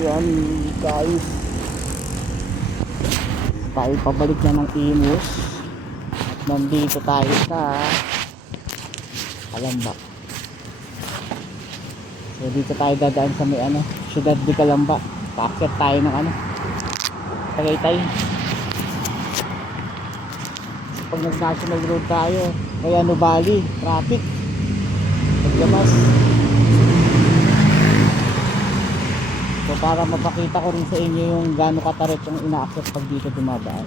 Ayan guys, tayo pabalik na ng Imus. Nandito tayo sa Calamba. So dito tayo dadaan sa may Ciudad de Calamba. Paakit tayo ng Tagaytay. So, pag nag national road tayo, kaya Nubali, traffic paglamas. So para mapakita ko rin sa inyo yung gaano katarit yung ina-access pag dito dumadaan.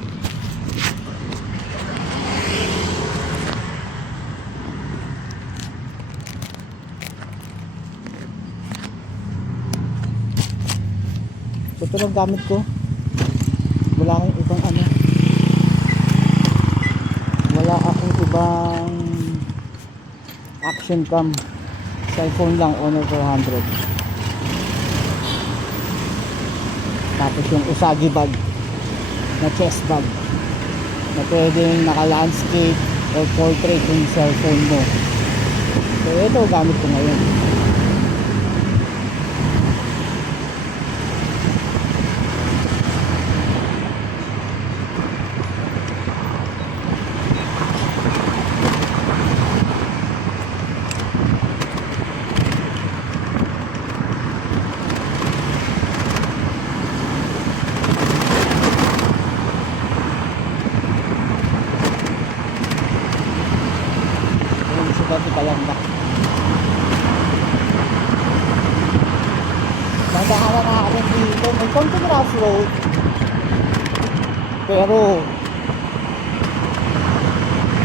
So ito lang gamit ko. Wala akong ibang wala akong ibang action cam. Cellphone lang, Honor 400. Tapos yung Usagi bag na chest bag na pwedeng naka landscape or portrait yung cellphone mo. So ito gamit ko ngayon. Ciudad de Calamba. Nadaanan natin dito, may konting rough road, pero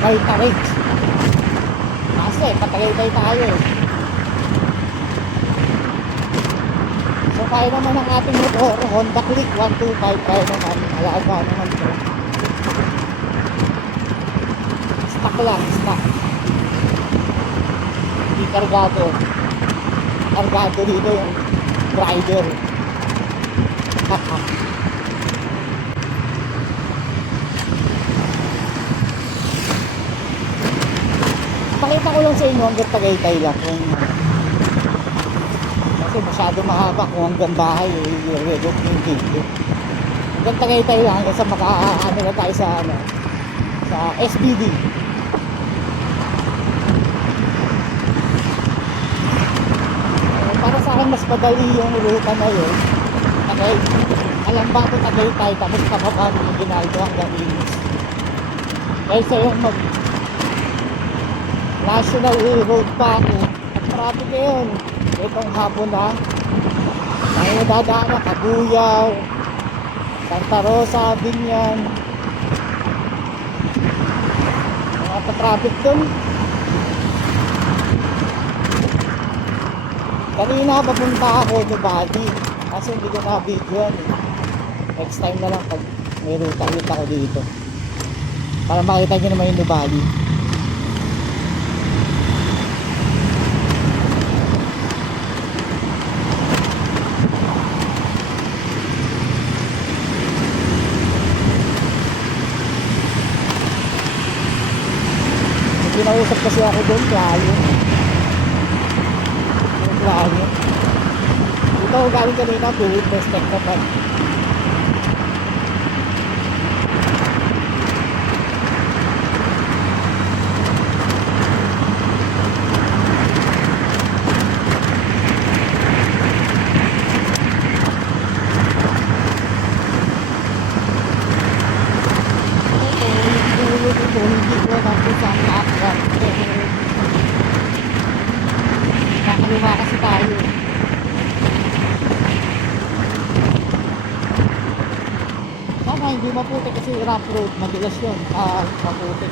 may tarik kasi patagay tayo. So kaya naman ang ating motor, Honda Click 125, kaya naman, alaga naman ito. Stock lang, stock. Hindi kargado dito yung rider. Pakita ko lang sa inyo hanggang Tagaytay lang kasi masyado mahaba kung hanggang bahay i-redot yung video. Hanggang Tagaytay lang kasi makaano na tayo sa SBD. Para sa akin mas madali yung ruta na yun. Calamba to Tagaytay, tapos pababa ng Ginaldo hanggang Imus. Kaysa yung mag national road pa ako, at traffic na yun. Itong hapon na tayo dadaan na Kabuyaw, Santa Rosa, Binyan, mga pa-traffic dun. Kanina papunta ako Nubali kasi hindi ko na-videoan Next time na lang pag may ruta ulit ako dito para makita nyo naman yung Nubali. Pinausap kasi ako doon kayo. Ito ako galing kanina, witness check naman. Hindi ko natin saan na-upload. Nakaliwa kasi tayo. Hindi maputi kasi rough road, madalas yun, maputi.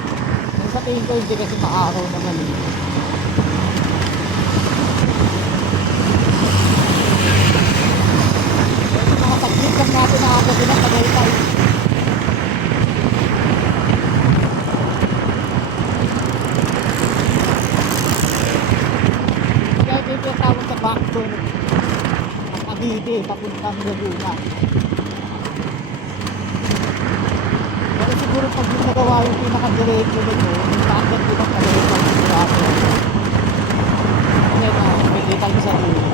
Sa tingin ko hindi kasi maaraw naman mga taglit lang natin na ako din ang Tagaytay. Kaya dito yung tawag sa backbone ang Cavite, papuntang Laguna. Siguro pag yung nagawa yung pinaka-diretso nito, bakit yung pinaka-diretso sigurado. Kasi may kita yung sa dulo.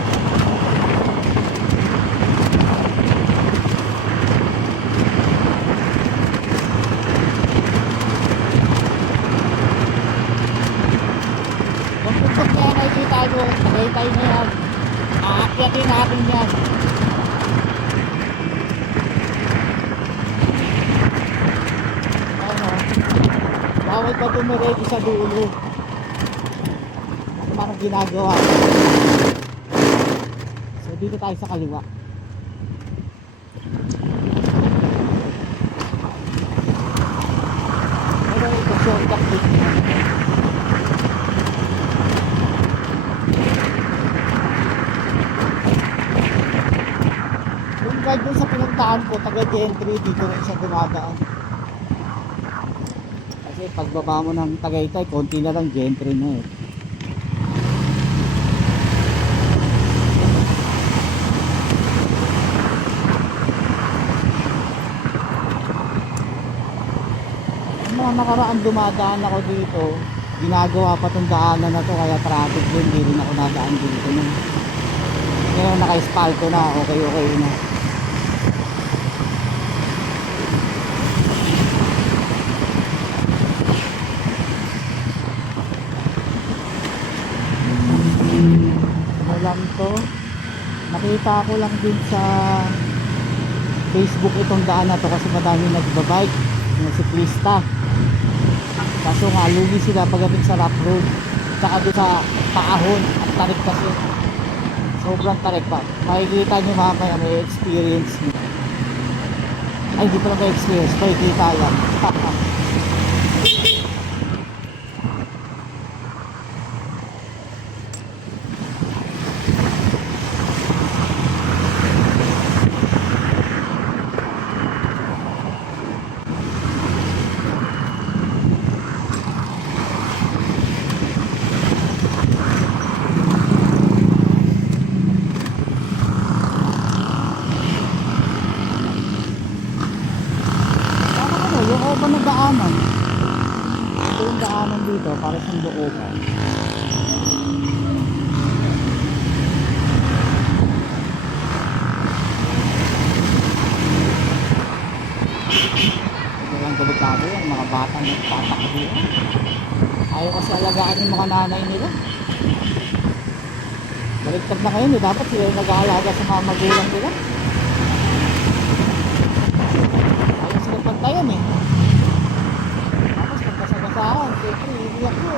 Tagaytay na yan. Aakyatin natin yan. Ano, bawal pa dumiretso sa dulo. Parang ginagawa. So dito tayo sa kaliwa. Pero ito shortcut dito. Yung guide dun sa pinuntahan ko, taga Gentry, dito rin siya dumadaan. Kasi pagbaba mo ng Tagaytay, konti na lang Gentry na eh. Mga nakaraan dumadaan ako dito, ginagawa pa tong daanan na to, kaya traffic din, hindi rin ako nadaan dito nun. Ngayon naka-espalto na, okay na. Ano lang to, nakita ko lang din sa Facebook itong daan na to kasi madami nagbabike, mga siklista. Kaso nga lugi sila pagdating sa rough road, tsaka doon sa paahon at tarik kasi sobrang tarik pa. Makikita nyo mamaya, may experience nyo. Ay, hindi pa lang may experience, makikita lang. Looban na daanan. Ito yung daanan dito para sa looban. Ito lang delikado yan, mga batang nagtatakbo. Ayaw kasi alagaan yung mga nanay nila. Baliktad na kayo, dapat sila yung nag-aalaga sa mga magulang nila. Ayaw sila pantayan eh. Saan? Siyempre, iiyak ko.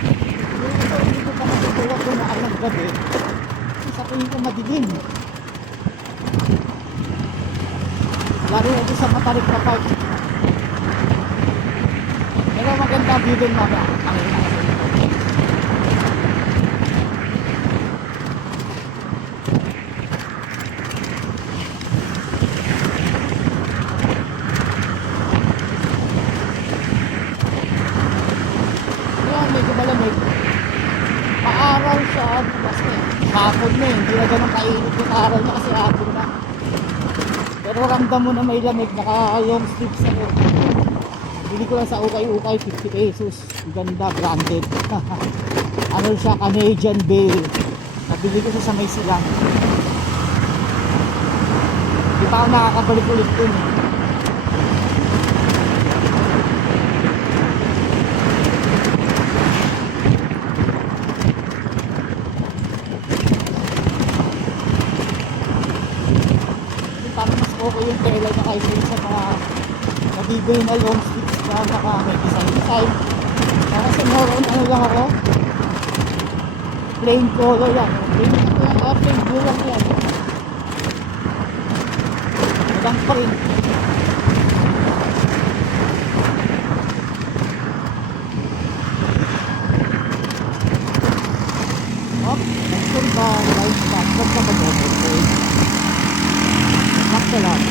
Hindi ko pa matutulak kung naalang gabi. Sa tingin ko madilim. Lalo na sa matarik na park. Pero maganda view din mamaya. Kaya medyo malamig. Paaraw siya kasi hapon na eh. Hindi na ganun kainit yung araw na kasi hapon na. Pero ramdam mo na may lamig. Naka-long sleeves ako. Bili ko lang sa ukay-ukay, 50 pesos. Ang ganda, branded. Ano siya, Canadian Bale. Nabili ko siya sa may silang. Di pa ako nakakabalik ulit dun. Parang mas okay yung tela na kaysa sa mga nabibili na long sleeves. Baka may design. Kasi more on ano lang ako, plain color lang. Plain blue lang yan. Walang print. Next ba? Right back. Ba't ka mag-overplay? Sakto lang.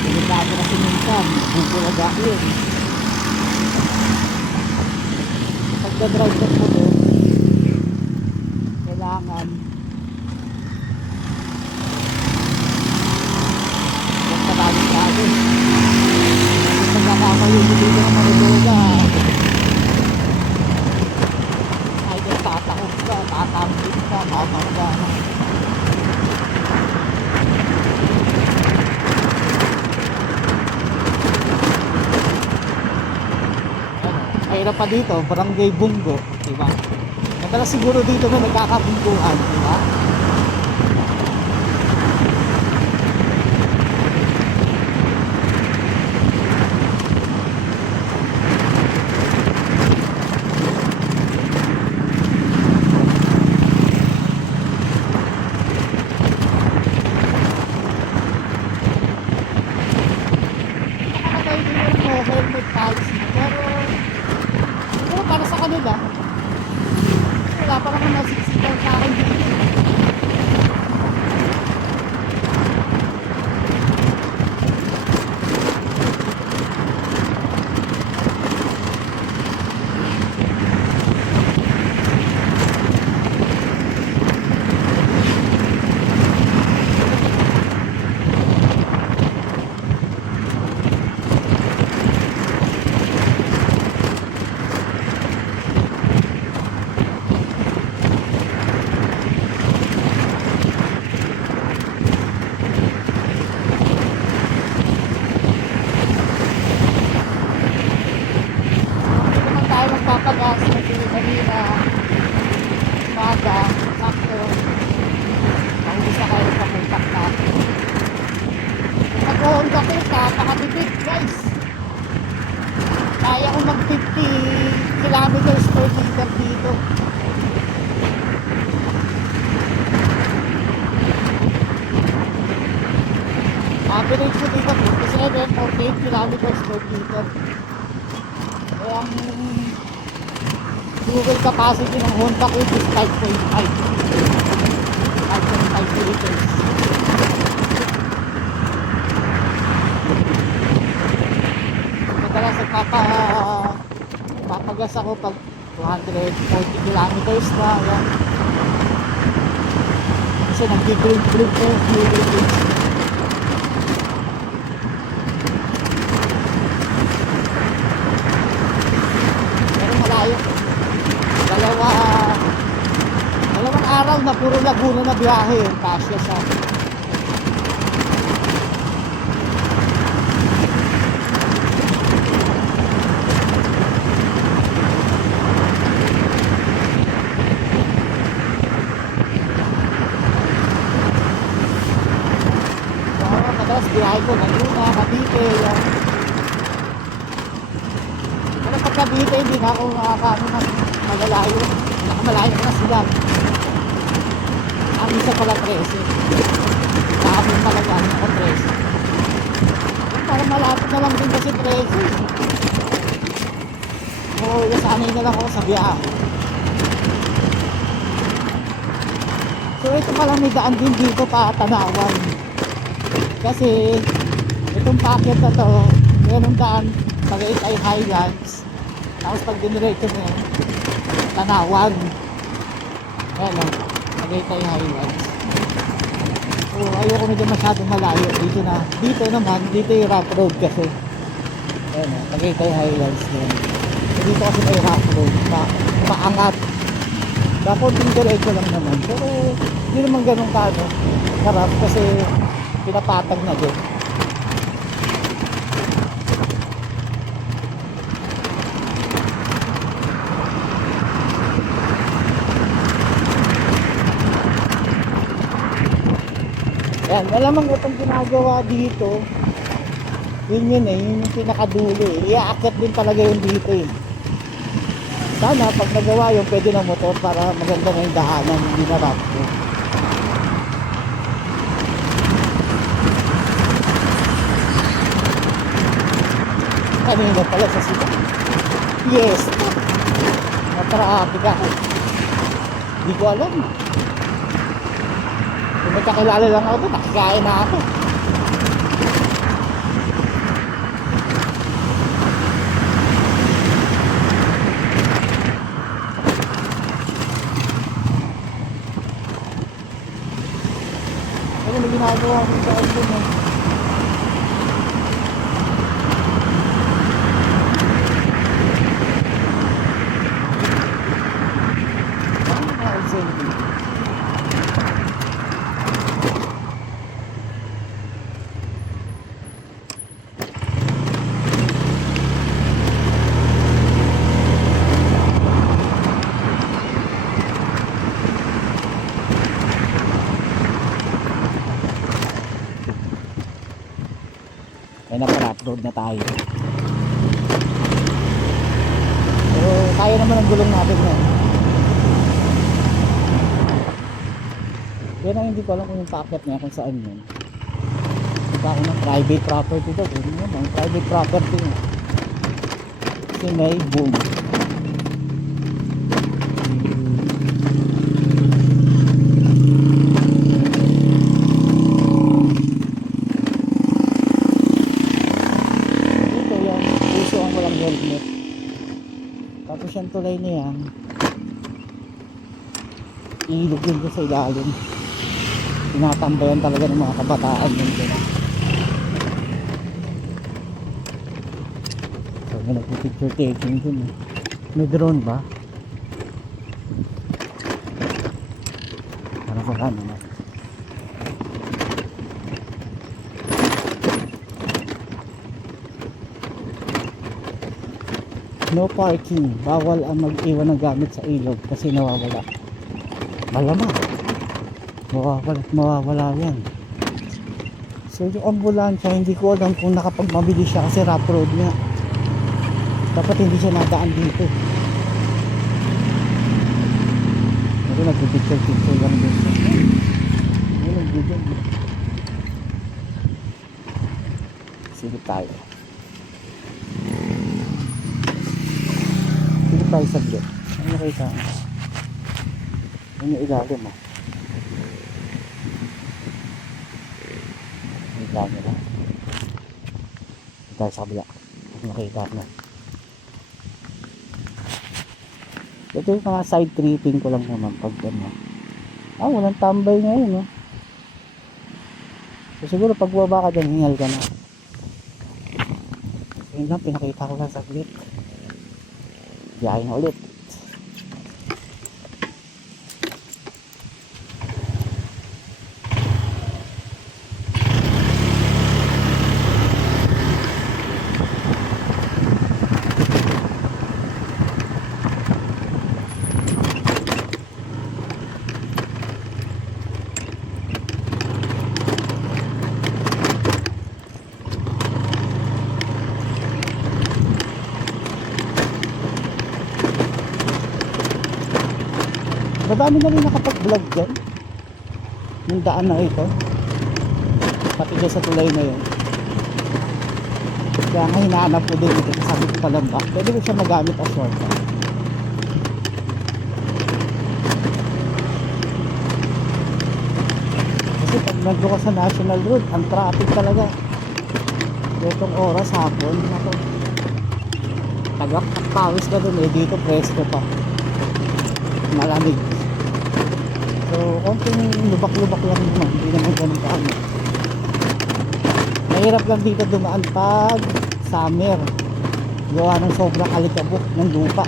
Delikado kasi minsan, bubulaga yun. Pagka-drive ka po doon, kailangan huwag kabalik-lado. Kasi pagkakamayo dito na maruluga. Tama. Mayroon pa dito, Barangay Bungo, diba? Madalas siguro dito na nagkakabungkuhan, diba? Nakakatayo din yung helmet policy, pero siguro para sa kanila, wala pa naman nasisigaw sa akin dito. Hindi naman tayo magpapagas kasi kanina, umaga, sakto, pauwi sa kayo sa contact natin. Nag-Honda ko, napakatipid guys. Kaya ko mag 50 kilometers per liter dito. Average ko dito 57, 48 kilometers per liter. Kaya ang fuel capacity ng Honda Click is 5.5 liters. Madalas papagas ako pag 240 kilometers na. Yan. Kasi nag-green ko yung fuel gauge. Pero malayo. Dalawang araw na puro Laguna na biyahe. Kasya sa madalas biyahe ko Laguna, Cavite. Yan. Pero pag Cavite hindi na ako nakakaano ng magalayo. Nakamalayo na sila. Ang isa pala 13. Nakapin talaga ako 13. Para malapit na lang din kasi 13. Oo, nasanay na lang ako sa biyahe. So ito pala may daan din dito pa Tanawan. Kasi itong packet na to, mayroong daan sa Tagaytay Highlands. Tapos pag diniretso mo yan, Tanawan. Ayan o, Tagaytay Highlands. So ayoko medyo masyadong malayo. Dito naman, dito yung rough road kasi. Ayan o, Tagaytay Highlands din. So dito kasi may rough road, maangat. Dapat yung diretso lang naman. Pero hindi naman ganun karap kasi pinapatag na din. Yan, malamang itong ginagawa dito, yun yung pinakadulo Iaakyat din talaga yun dito Sana pag nagawa yun, pwede ng motor para maganda na yung daanan, hindi na rough road. Kanina pala sa sila. Yes. Matrapik ako. Hindi ko alam. Kung may kakilala lang ako doon, nakikain na ako. Ano may ginagawa ko sa album road na tayo. Pero kaya naman ang gulong natin ngayon. Yan ang hindi ko alam kung yung paakyat niya kung saan yun. Diba ako ng private property daw. Ano naman, private property niya. Kasi may boom. Ito yan, puso ang walang helmet. Tapos yung tulay na yan, ilog din ko sa ilalim. Tinatambayan talaga ng mga kabataan yun. So may nagpipicture taking dun eh. May drone ba? Parang wala naman. No parking. Bawal ang mag-iwan ng gamit sa ilog kasi nawawala. Malamang mawawala yan. So yung ambulansya, hindi ko alam kung nakapagmabili siya kasi rough road nga. Dapat hindi siya nadaan dito. Ito nagpipicture lang din siya. Ano nagpipicture? Silip tayo. Silip tayo saglit. Ano nakita? Ano yung ilalim ah? Dami na tayo sa kabila makita na ito yung mga side tripping ko lang naman pag ano walang tambay ngayon no? So siguro pag baba ka dyan hingal ka na yun lang pinakita ko lang saglit biyahe na ulit. Madami na rin nakapag-vlog dyan yung daan na ito pati dyan sa tulay na yun kaya nga hinahanap ko din ito sabi ko palang ba pwede ko siya magamit as shortcut kasi pag nandun ka sa national road ang traffic talaga itong oras hapon tagak pawis ka dun dito presko pa malamig. So, konting lubak-lubak lang naman. Hindi naman ganun kaano. Mahirap lang dito dumaan pag summer. Gawa ng sobrang alikabok ng lupa.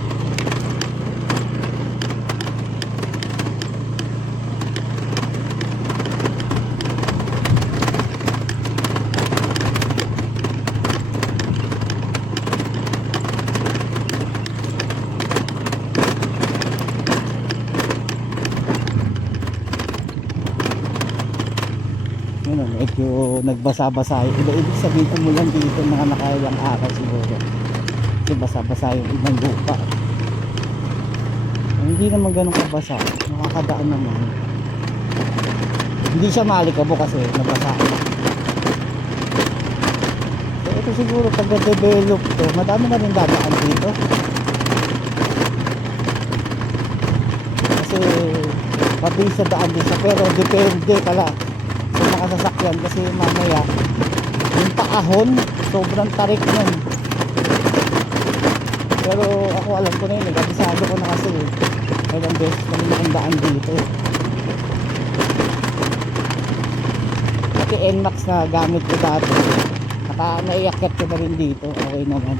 Medyo nagbasa-basa ibig sabihin umulan dito mga nakailang araw siguro kasi basa-basa yung ibang lupa hindi naman ganun kabasa nakakadaan naman hindi siya malikabo kasi nabasa so ito siguro pag na-develop to madami na rin dadaan dito kasi mabilis sa daan din siya pero depende pala sasakyan kasi mamaya yung paahon sobrang tarik nun pero ako alam ko na yun nagabisado ko na kasi ilang beses kami nakandaan dito pati NMAX na gamit ko dati naiakit ko na rin dito okay naman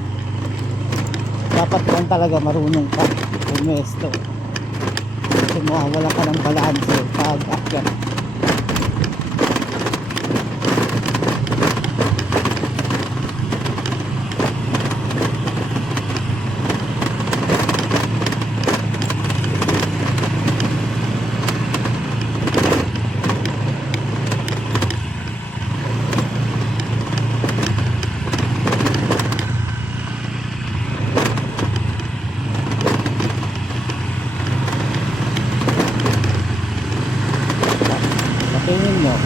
dapat lang talaga marunong ka pumesto kasi mawawala ka ng balanse pag akyat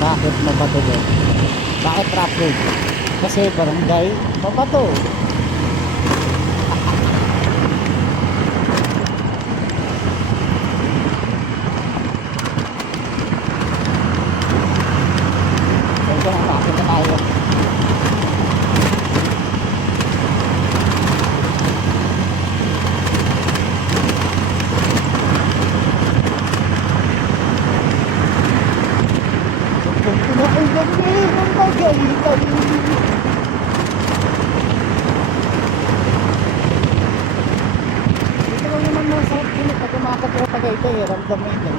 bakit mabato doon? Bakit rough road? Kasi barangay mabato. Ito na, makakita tayo. Ang gabi ng Tagaytay. Dito lang naman masarap din pag umakit ka Tagaytay, ramdam mo yun.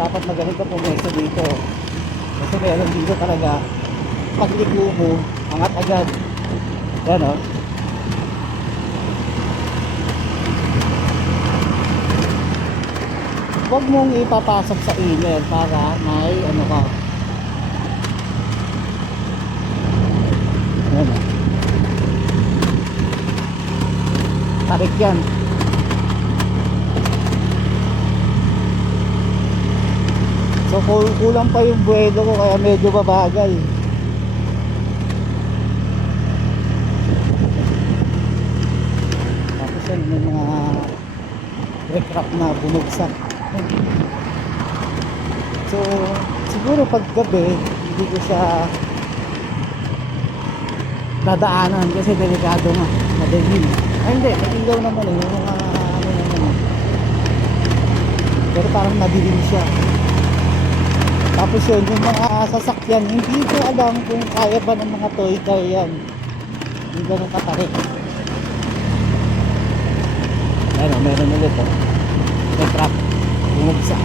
Dapat magaling ka pumesto dito kasi meron dito talaga pagligo mo angat agad yan o. Huwag mong ipapasok sa email para may ano ka yan o, tarik yan. So kulang pa yung buwelo ko kaya medyo babagal. Tapos yan may mga recrack na bumagsak. So siguro pag gabi hindi ko siya dadaanan kasi delikado nga, madilim. Ay hindi, may ilaw naman eh, yung mga ano naman. Pero parang madilim siya. Tapos yun, yung mga sasakyan, hindi ko alam kung kaya ba ng mga toy car yan. Hindi ganun katarik. Ano, meron ulit o. May truck. Bumagsak.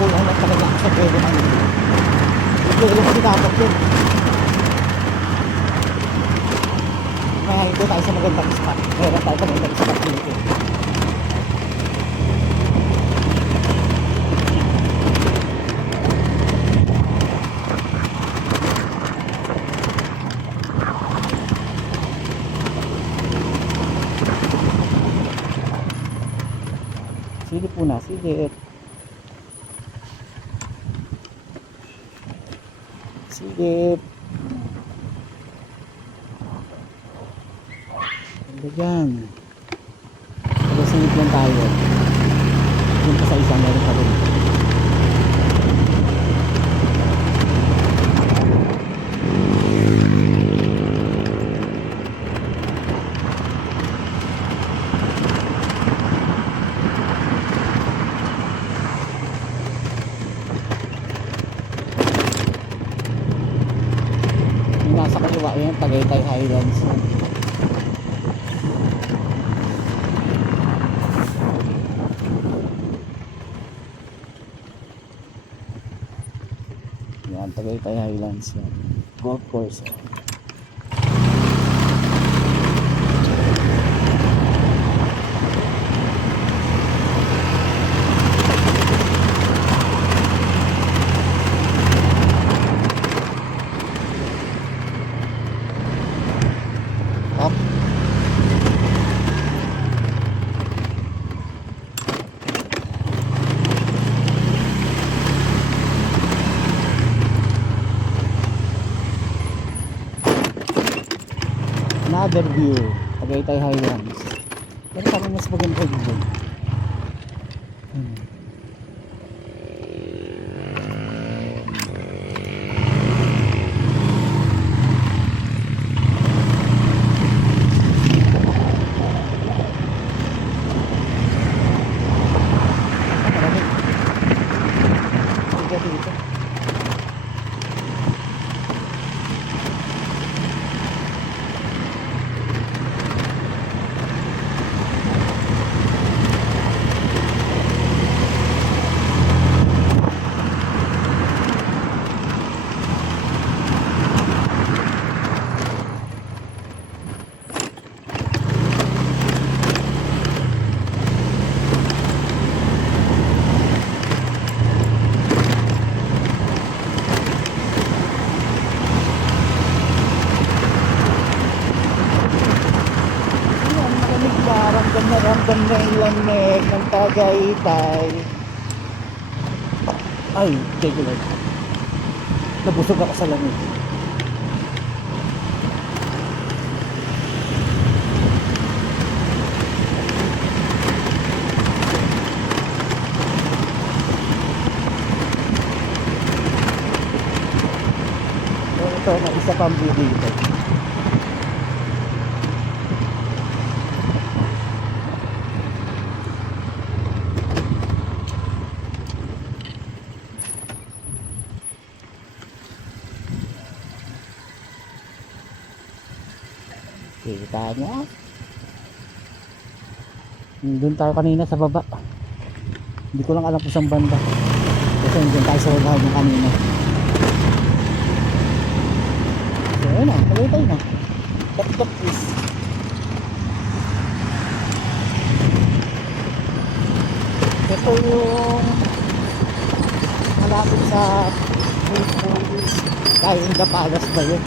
Kulang lang talaga sa pwede man ito kasi dapat yun kaya ito tayo sa magandang spot meron tayo sa magandang spot dito. Silip po na, silip silip. Ano dyan? Silip lang tayo. Yung pa sa isang meron pa rin. Nasa kaliwa yung Tagaytay Highlands. Yan, Tagaytay Highlands yan. Golf course. Up. Another view, Tagaytay Highlands. Pero parang mas maganda dito. Tagaytay. Ay, thank you Lord. Nabusog ako sa lamig. So, ito na isa pang view dito. Kita nyo. Doon tayo kanina sa baba. Hindi ko lang alam kung saan banda. Kasi doon tayo sa unahan yung kanina. So ayun na, Tagaytay na. Tap please. Ito yung malapit sa tayo in the palace ba yun?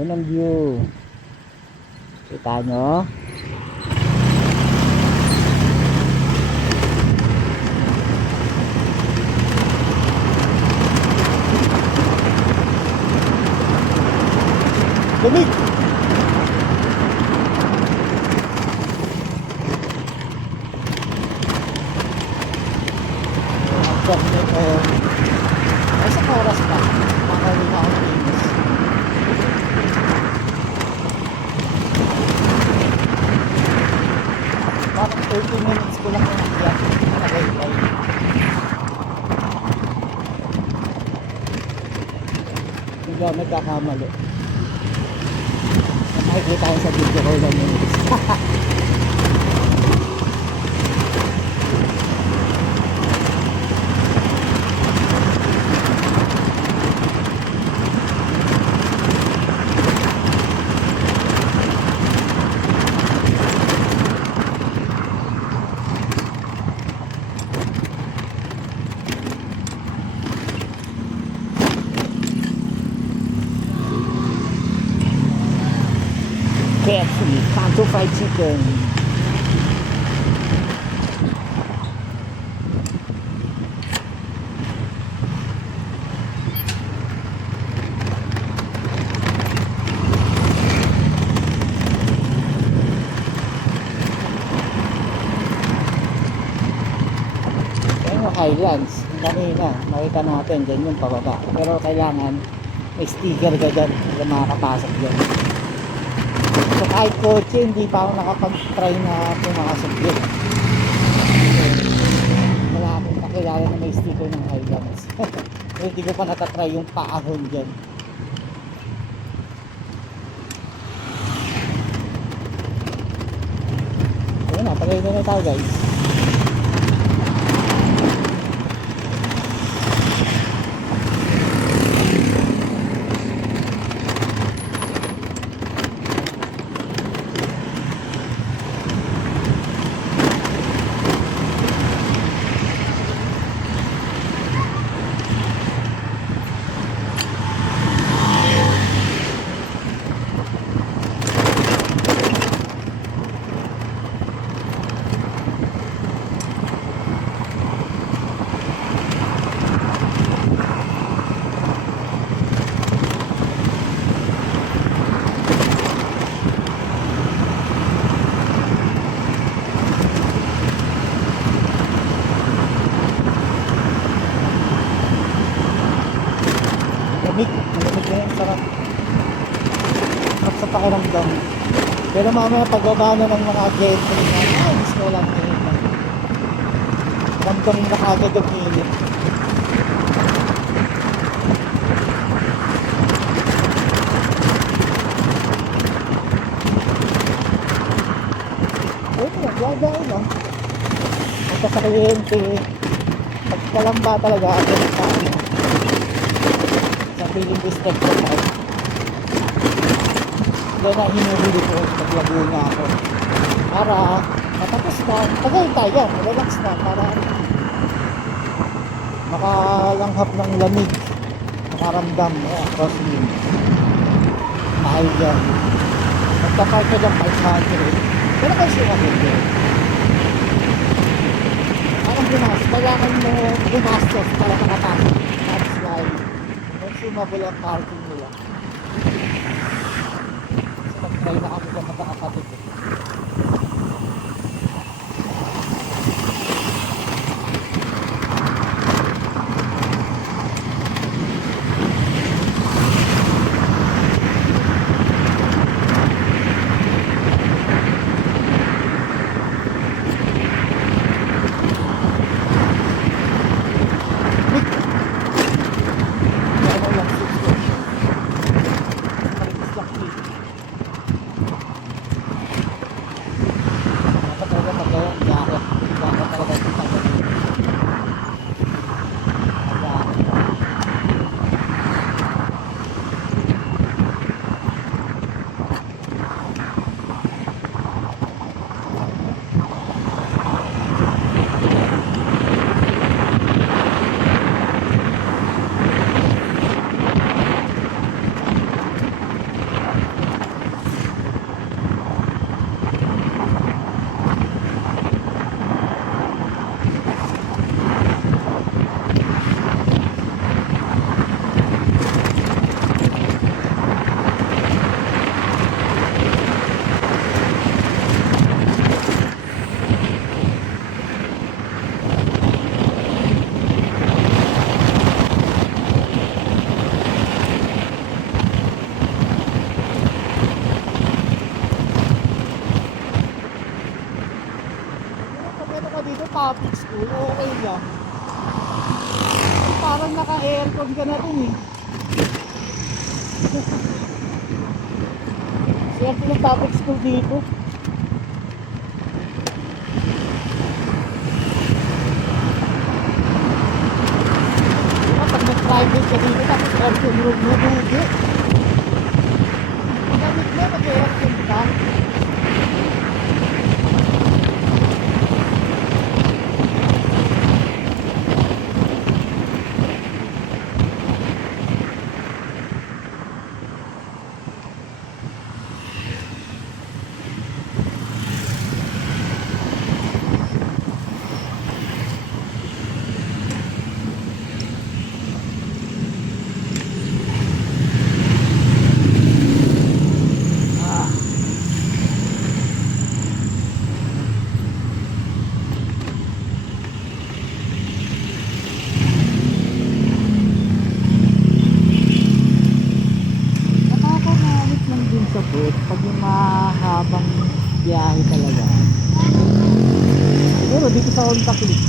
Yun ang view. Kita nyo. Lamig! Isang oras pa. Makawin ako ng English. Parang 30 minutes ko lang yung iyak. Tagaytay. Hindi ako nagkakamali. Nakikita ko sa video ko lang yun. KFC, Kanto Fried Chicken. Ayan yung Highlands. Kanina, makita natin dyan yung pababa. Pero kailangan may sticker ka dyan para makakapasok dyan. So kahit kotse, hindi pa ako nakapag-try na pumasok yun. Wala akong nakilala na may sticker ng Highlands. Pero hindi ko pa natatry yung paahon dyan. So yun na, Tagaytay na tayo guys. Malamig na yung sarap. Sarap sa pakiramdam. Pero mamaya pagbaba na ng mga jet ay, gusto ko lang init. Ramdam na kagad yung init. Ayun na, gagawin na. ka sa kliyente, pag kalamba talaga ako sa ano, sa billing district ko tayo. Doon na hinuhuli ko pag Laguna ako. Para matapos na, tagay tayo, relax na, para makalanghap ng lamig, makaramdam, crosswind. Mahal dyan. Magka-park ka dyan 500. Pero kasi ako dyan. Parang kailangan mo gumastos para makapasok. That's why, consumable ang parking nila. So, mag-try na kami dyan magkakapatid. Public school, okay lang. Parang naka-aircon ka na rin eh. Siyempre yung public school dito. Diba pag nag-private ka dito tapos aircon room mo dugi. Gamit mo mag-aircon ka. Pag yung mahabang biyahe talaga siguro dito sa contact list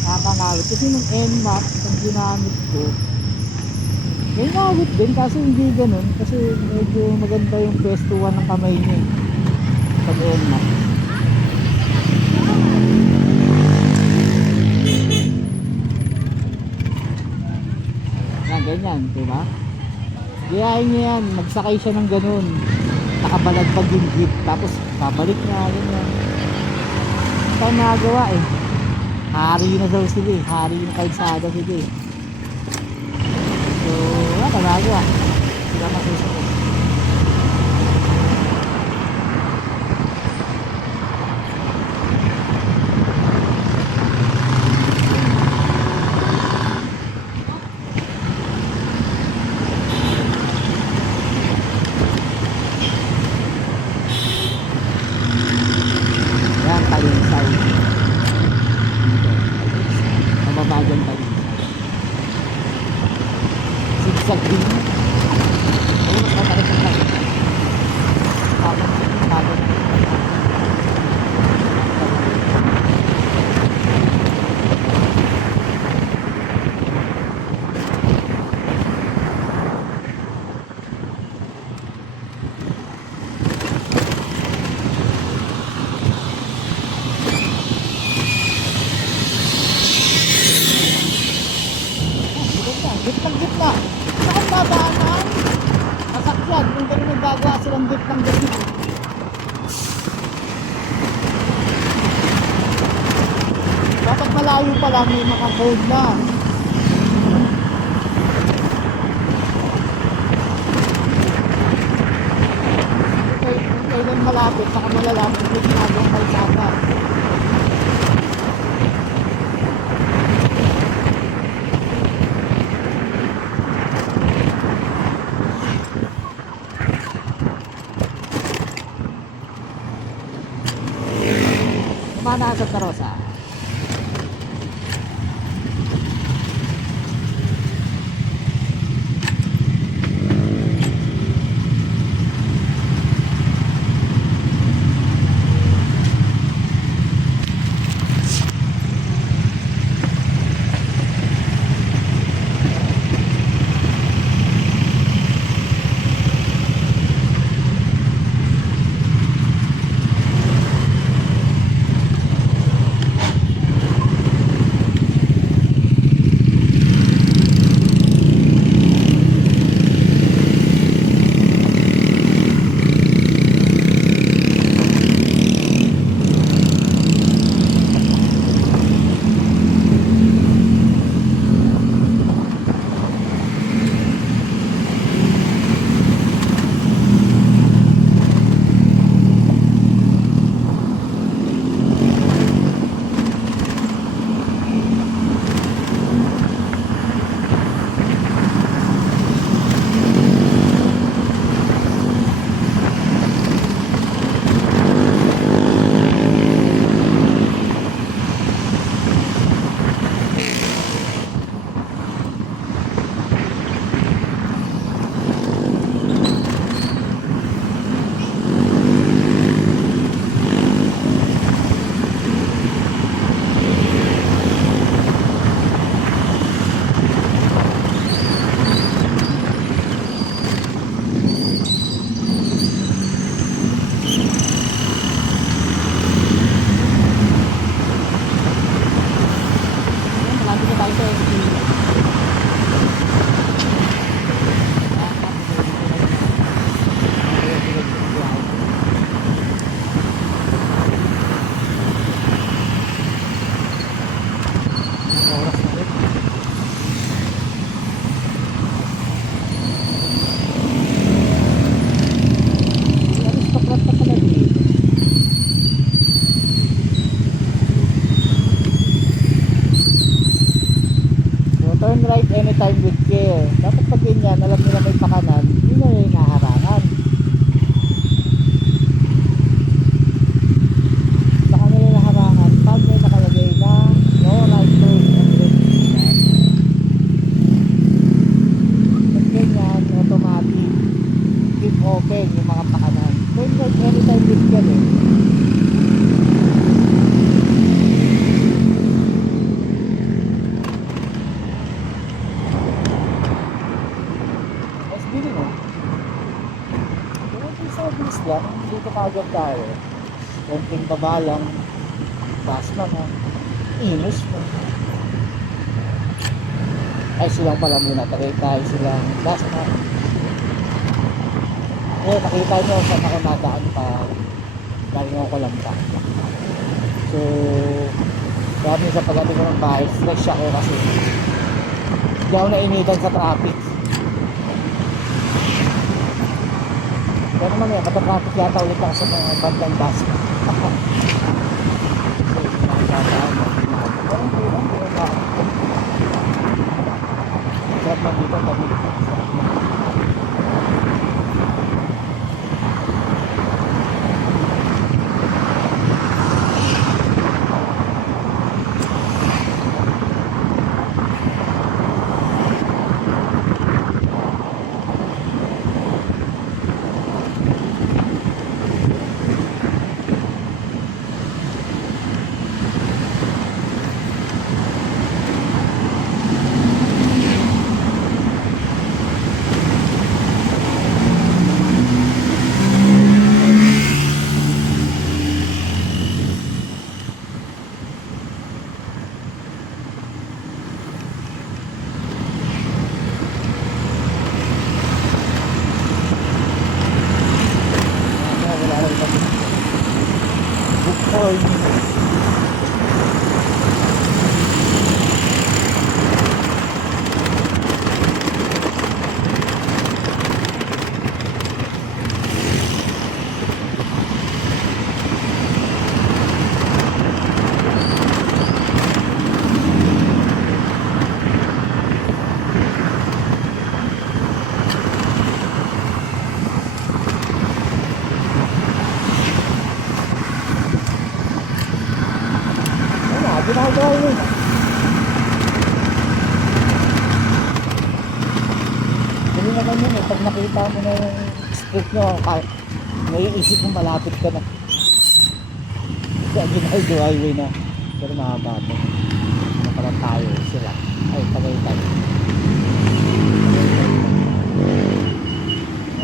nakakangawit kasi nung NMAX ang ginamit ko may ngawit din kasi hindi ganun kasi medyo maganda yung pestuan ng kamay niya pag NMAX. Yan ganyan diba? Gayahin niya yan, magsakay siya ng ganun nakabalagbag yung jeep tapos babalik niya ganyan. Saan nagawa eh, hari na daw sila eh, hari yung kalsada sila eh. So wala ka nagawa sila masusunod. Talinsay mababa dyan Talinsay sigsag din ayun mas matarik yung Talinsay tapos Dapat malayo pa lang may mga code na. Kung kailan malapit, saka malalaman yung ginagawang kalsada. Kumana sa Tarosa. Turn right anytime with care. Dapat pag ganyan, alam nila may pakanan, hindi na rin naharangan. Sa kanila naharangan, pag may nakalagay na no right turn and left. Pag ganyan, automatic. Keep open yung mga pakanan. Turn right anytime with care eh. Dito no? Dito sa bilis lang, dito kagad tayo. Konting baba lang, bus lang ha. Inos mo. Ay silang pala muna, tagay tayo silang bus na. Eh, nakita nyo saan ako nadaan pa. Galing ako lang pa. So, sabi sa pagdating ko ng bahay, flex ako kasi hindi ako nainitan sa traffic. Kaya naman yan, matatraffic yata ulit ako sa mga bandang bus. Sarap lang dito, tabi. ginagawa yun. Hindi naman yun eh, pag nakita mo na yung script nyo, naiisip mo malapit ka na. Sa ginagawa highway na. Pero mahaba ito. Naparang tayo sila. Ay, Tagaytay.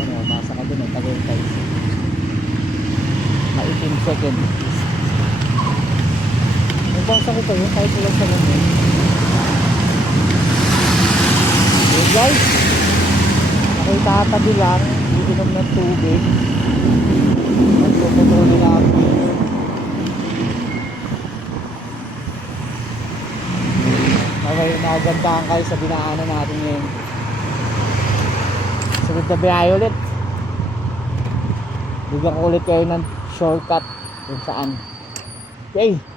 Ano, masa ka dun eh, Tagaytay. Na 18 seconds. Yung bang sakit yun, kahit ilang sa naman. Hey guys, nakitatabi lang, iinom ng tubig. Nagpuputuloy na ako. Okay, nakagandahan kayo sa dinaanan natin ngayon. Sunod na biyahe ulit. Bigyan ko ulit kayo ng shortcut kung saan. Okay.